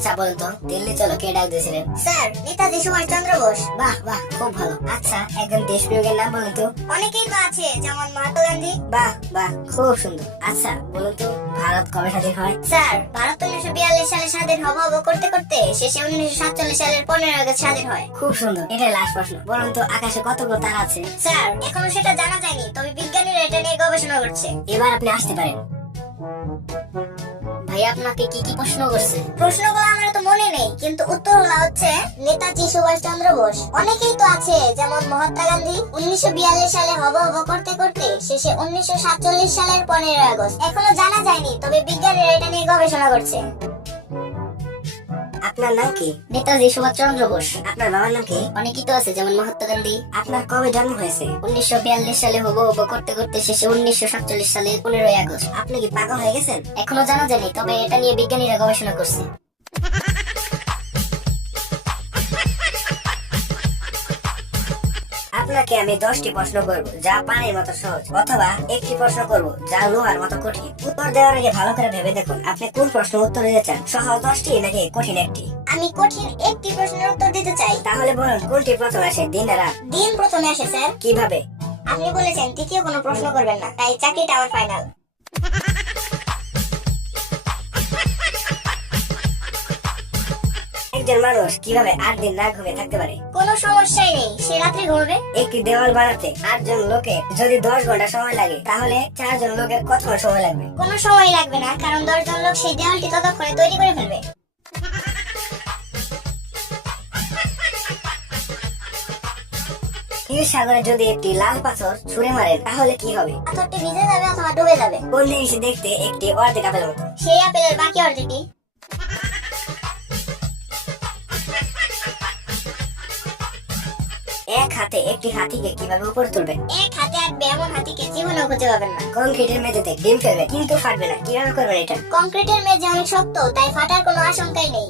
আচ্ছা বলুন তো, দিল্লি চলো কে ডাক দিয়েছিলেন? স্যার, নেতাজি সুভাষচন্দ্র বোস। বাহ বাহ, খুব ভালো। আচ্ছা একজন দেশপ্রেমিকের নাম বলুন তো। অনেকেই তো আছে, যেমন মহাত্মা গান্ধী। বাহ বাহ, খুব সুন্দর। আচ্ছা বলুন তো, ভারত কবে স্বাধীন হয়? স্যার, ভারত 1942 সালে স্বাধীন হব হব করতে করতে শেষে 1947 সালের 15 আগস্ট স্বাধীন হয়। খুব সুন্দর। এটাই লাস্ট প্রশ্ন। বলুন তো, আকাশে কতগুলো তারা আছে? স্যার, এখনো সেটা জানা যায়নি, তবে বিজ্ঞানীরা এটা নিয়ে গবেষণা করছে। এবার আপনি আসতে পারেন। ভাই আপনাকে কি কি প্রশ্ন করছে? প্রশ্নগুলো আমার তো মনে নেই, কিন্তু উত্তরগুলো হচ্ছে নেতাজি সুভাষচন্দ্র বোস। অনেকেই তো আছে, যেমন মহাত্মা গান্ধী। 1942 সালে হব হব করতে করতে শেষে 1947 সালের 15 আগস্ট। এখনো জানা যায়নি, তবে বিজ্ঞানীরা এটা নিয়ে গবেষণা করছে। আপনার নাম কি? নেতাজি সুভাষচন্দ্র বোস। আপনার বাবার নাম কি? অনেকেই তো আছে, যেমন মহাত্মা গান্ধী। আপনার কবে জন্ম হয়েছে? 1942 সালে হব হব করতে করতে শেষে 1947 সালে 15 আগস্ট। আপনি কি পাগল হয়ে গেছেন? এখনো জানা যায়নি, তবে এটা নিয়ে বিজ্ঞানীরা গবেষণা করছে। আপনাকে আমি 10টি প্রশ্ন করব যা পানির মতো সহজ, অথবা একটি প্রশ্ন করব যা লোহার মতো কঠিন। উত্তর দেওয়ার আগে ভালো করে ভেবে দেখুন আপনি কোন প্রশ্ন উত্তর দিতে চান, সহজ 10টি নাকি কঠিন একটি। আমি কঠিন একটি প্রশ্নের উত্তর দিতে চাই। তাহলে বলুন কোনটি প্রথম আসে, দিন না রাত? দিন প্রথমে আসে স্যার। কিভাবে? আপনি বলেছেন তৃতীয় কোনো প্রশ্ন করবেন না, তাই চাকরিটা আমার ফাইনাল। একজন মানুষ কিভাবে 8 দিন না ঘুমিয়ে থাকতে পারে? কোনো সমস্যাই নেই, সে রাত্রে ঘুমাবে। একটি দেওয়াল বানাতে 8 জন লোকের যদি 10 ঘন্টা সময় লাগে, তাহলে 4 জন লোকের কত সময় লাগবে? কোনো সময় লাগবে না, কারণ 10 জন লোক সেই দেওয়ালটি ততক্ষণে তৈরি করে ফেলবে। নীল সাগরে যদি একটি লাল পাথর ছুঁড়ে মারেন তাহলে কি হবে? পাথরটি ভিজে যাবে অথবা ডুবে যাবে। কোন জিনিস দেখতে একটি অর্ধেক আপেল মতো? সেই আপেলের বাকি অর্ধেকটি। এক হাতে একটি হাতিকে কিভাবে উপরে তুলবেন? এক হাতে আঁকবে এমন হাতিকে জীবনেও খুঁজে পাবেন না। কংক্রিটের মেঝেতে ডিম ফেলবে কিন্তু ফাটবে না, কিভাবে করবেন এটা? কংক্রিটের মেঝে অনেক শক্ত, তাই ফাটার কোনো আশঙ্কাই নেই।